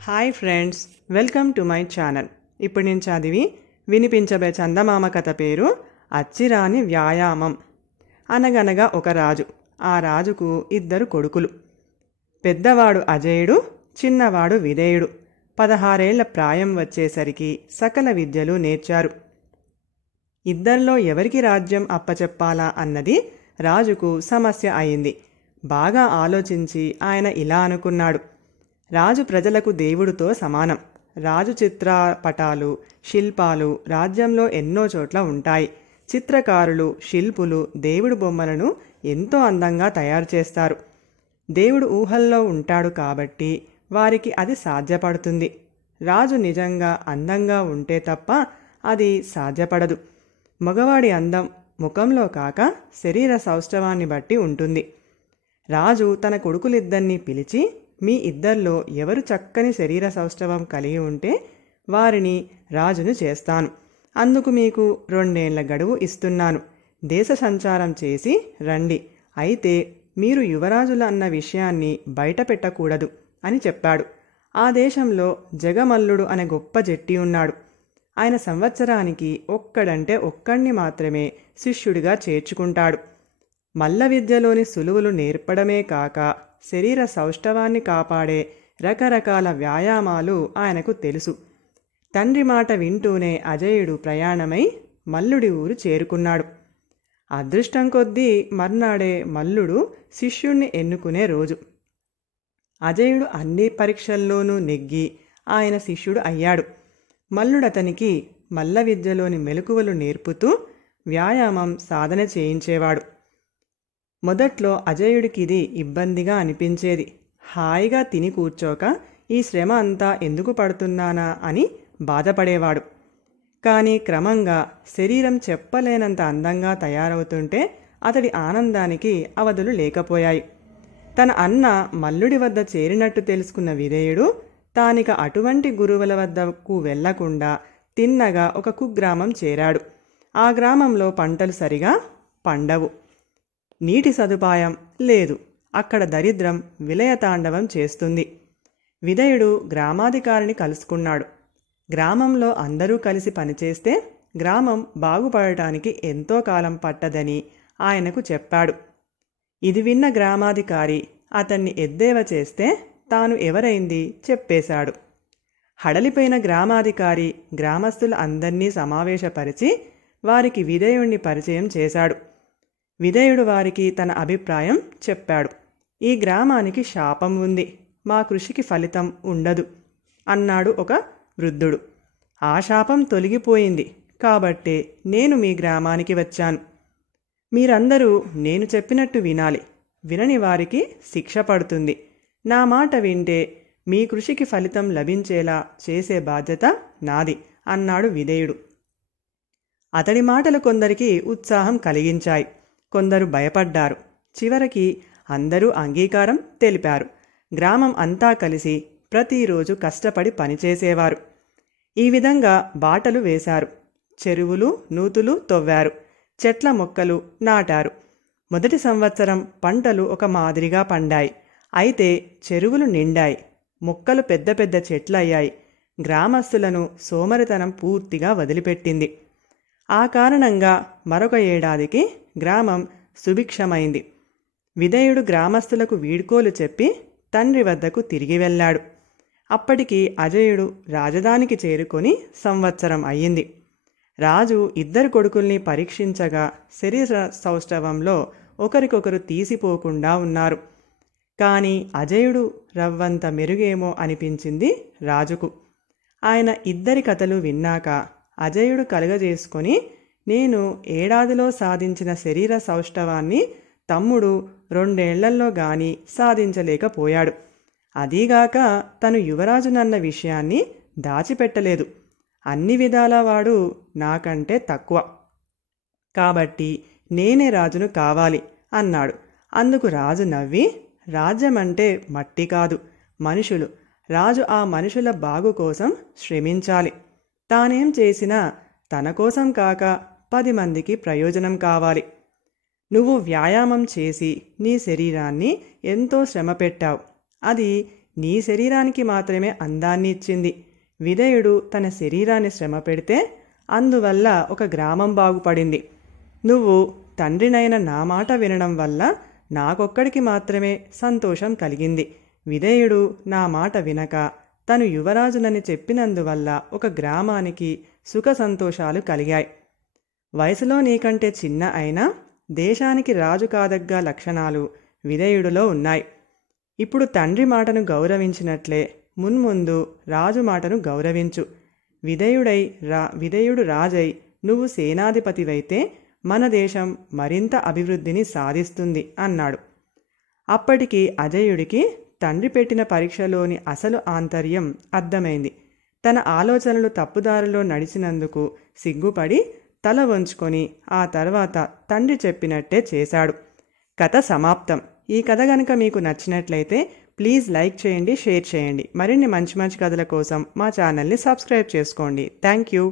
Hi friends, welcome to my channel. ఇప్పుడు నేను చదివి వినిపించబే చందమామ కథ పేరు అచ్చిరాని వ్యాయామం. అనగనగా ఒక రాజు. ఆ రాజుకు ఇద్దరు కొడుకులు. పెద్దవాడు అజేయుడు, చిన్నవాడు విధేయుడు. 16 ఏళ్ల ప్రాయం వచ్చేసరికి సకల విద్యలు నేర్చారు. ఇద్దరిలో ఎవరికి రాజ్యం అప్పచెప్పాలా అన్నది రాజుకు సమస్య అయింది. బాగా ఆలోచించి ఆయన ఇలా అనుకున్నాడు. రాజు ప్రజలకు దేవుడితో సమానం. రాజు చిత్రపటాలు, శిల్పాలు రాజ్యంలో ఎన్నో చోట్ల ఉంటాయి. చిత్రకారులు, శిల్పులు దేవుడి బొమ్మలను ఎంతో అందంగా తయారు చేస్తారు. దేవుడు ఊహల్లో ఉంటాడు కాబట్టి వారికి అది సాధ్యపడుతుంది. రాజు నిజంగా అందంగా ఉంటే తప్ప అది సాధ్యపడదు. మగవాడి అందం ముఖంలో కాక శరీర సౌష్ఠవాన్ని బట్టి ఉంటుంది. రాజు తన కొడుకులిద్దరినీ పిలిచి, మీ ఇద్దరిలో ఎవరు చక్కని శరీర సౌష్ఠవం కలిగి ఉంటే వారిని రాజును చేస్తాను. అందుకు మీకు 2 ఏళ్ల గడువు ఇస్తున్నాను. దేశ సంచారం చేసి రండి. అయితే మీరు యువరాజులు అన్న విషయాన్ని బయట పెట్టకూడదు అని చెప్పాడు. ఆ దేశంలో జగమల్లుడు అనే గొప్ప జట్టి ఉన్నాడు. ఆయన సంవత్సరానికి ఒక్కడంటే ఒక్కడిని మాత్రమే శిష్యుడిగా చేర్చుకుంటాడు. మల్ల విద్యలోని సులువులు నేర్పడమే కాక శరీర సౌష్ఠవాన్ని కాపాడే రకరకాల వ్యాయామాలు ఆయనకు తెలుసు. తండ్రి మాట వింటూనే అజేయుడు ప్రయాణమై మల్లుడి ఊరు చేరుకున్నాడు. అదృష్టం కొద్దీ మర్నాడే మల్లుడు శిష్యుణ్ణి ఎన్నుకునే రోజు. అజేయుడు అన్ని పరీక్షల్లోనూ నెగ్గి ఆయన శిష్యుడు అయ్యాడు. మల్లుడతనికి మల్ల విద్యలోని మెలకువలు నేర్పుతూ వ్యాయామం సాధన చేయించేవాడు. మొదట్లో అజేయుడికి ఇది ఇబ్బందిగా అనిపించేది. హాయిగా తిని కూర్చోక ఈ శ్రమ అంతా ఎందుకు పడుతున్నానా అని బాధపడేవాడు. కానీ క్రమంగా శరీరం చెప్పలేనంత అందంగా తయారవుతుంటే అతడి ఆనందానికి అవధులు లేకపోయాయి. తన అన్న మల్లుడి వద్ద చేరినట్టు తెలుసుకున్న విధేయుడు తానిక అటువంటి గురువుల వద్దకు వెళ్లకుండా తిన్నగా ఒక కుగ్రామం చేరాడు. ఆ గ్రామంలో పంటలు సరిగా పండవు. నీటి సదుపాయం లేదు. అక్కడ దరిద్రం విలయతాండవం చేస్తుంది. విధేయుడు గ్రామాధికారిని కలుసుకున్నాడు. గ్రామంలో అందరూ కలిసి పనిచేస్తే గ్రామం బాగుపడటానికి ఎంతో కాలం పట్టదని ఆయనకు చెప్పాడు. ఇది విన్న గ్రామాధికారి అతన్ని ఎద్దేవా చేస్తే తాను ఎవరైంది చెప్పేశాడు. హడలిపోయిన గ్రామాధికారి గ్రామస్తుల అందర్నీ సమావేశపరిచి వారికి విధేయుణ్ణి పరిచయం చేశాడు. విధేయుడు వారికి తన అభిప్రాయం చెప్పాడు. ఈ గ్రామానికి శాపం ఉంది. మా కృషికి ఫలితం ఉండదు అన్నాడు ఒక వృద్ధుడు. ఆ శాపం తొలగిపోయింది కాబట్టే నేను మీ గ్రామానికి వచ్చాను. మీరందరూ నేను చెప్పినట్టు వినాలి. వినని వారికి శిక్ష పడుతుంది. నా మాట వింటే మీ కృషికి ఫలితం లభించేలా చేసే బాధ్యత నాది అన్నాడు విధేయుడు. అతడి మాటలు కొందరికి ఉత్సాహం కలిగించాయి. కొందరు భయపడ్డారు. చివరికి అందరూ అంగీకారం తెలిపారు. గ్రామం అంతా కలిసి ప్రతిరోజు కష్టపడి పనిచేసేవారు. ఈ విధంగా బాటలు వేశారు. చెరువులు నూతులు తవ్వారు. చెట్ల మొక్కలు నాటారు. మొదటి సంవత్సరం పంటలు ఒక మాదిరిగా పండాయి. అయితే చెరువులు నిండాయి. మొక్కలు పెద్ద పెద్ద చెట్లయ్యాయి. గ్రామస్తులను సోమరితనం పూర్తిగా వదిలిపెట్టింది. ఆ కారణంగా మరొక ఏడాదికి గ్రామం సుభిక్షమైంది. విధేయుడు గ్రామస్తులకు వీడ్కోలు చెప్పి తండ్రి వద్దకు తిరిగి వెళ్ళాడు. అప్పటికి అజేయుడు రాజధానికి చేరుకొని సంవత్సరం అయ్యింది. రాజు ఇద్దరు కొడుకుల్ని పరీక్షించగా శరీర సౌష్ఠవంలో ఒకరికొకరు తీసిపోకుండా ఉన్నారు. కానీ అజేయుడు రవ్వంత మెరుగేమో అనిపించింది రాజుకు. ఆయన ఇద్దరి కథలు విన్నాక అజేయుడు కలుగజేసుకొని, నేను ఏడాదిలో సాధించిన శరీర సౌష్ఠవాన్ని తమ్ముడు 2 ఏళ్లలో గాని సాధించలేకపోయాడు. అదీగాక తను యువరాజునన్న విషయాన్ని దాచిపెట్టలేదు. అన్ని విధాల వాడు నాకంటే తక్కువ. కాబట్టి నేనే రాజును కావాలి అన్నాడు. అందుకు రాజు నవ్వి, రాజ్యమంటే మట్టి కాదు, మనుషులు. రాజు ఆ మనుషుల బాగు కోసం శ్రమించాలి. తానేం చేసినా తన కోసం కాక 10 మందికి ప్రయోజనం కావాలి. నువ్వు వ్యాయామం చేసి నీ శరీరాన్ని ఎంతో శ్రమ పెట్టావు. అది నీ శరీరానికి మాత్రమే అందాన్ని ఇచ్చింది. విధేయుడు తన శరీరాన్ని శ్రమ పెడితే అందువల్ల ఒక గ్రామం బాగుపడింది. నువ్వు తండ్రినైన నా మాట వినడం వల్ల నాకొక్కడికి మాత్రమే సంతోషం కలిగింది. విధేయుడు నా మాట వినక తను యువరాజునని చెప్పినందువల్ల ఒక గ్రామానికి సుఖ సంతోషాలు కలిగాయి. వయసులో నీకంటే చిన్న అయినా దేశానికి రాజు కాదగ్గ లక్షణాలు విధేయుడిలో ఉన్నాయి. ఇప్పుడు తండ్రి మాటను గౌరవించినట్లే మున్ముందు రాజు మాటను గౌరవించు. విధేయుడు రాజై నువ్వు సేనాధిపతివైతే మన దేశం మరింత అభివృద్ధిని సాధిస్తుంది అన్నాడు. అప్పటికి అజయుడికి తండ్రి పెట్టిన పరీక్షలోని అసలు ఆంతర్యం అర్థమైంది. తన ఆలోచనలు తప్పుదారిలో నడిచినందుకు సిగ్గుపడి తల వంచుకొని ఆ తర్వాత తండ్రి చెప్పినట్టే చేశాడు. కథ సమాప్తం. ఈ కథ గనుక మీకు నచ్చినట్లయితే ప్లీజ్ లైక్ చేయండి, షేర్ చేయండి. మరిన్ని మంచి మంచి కథల కోసం మా ఛానల్ని సబ్స్క్రైబ్ చేసుకోండి. Thank you.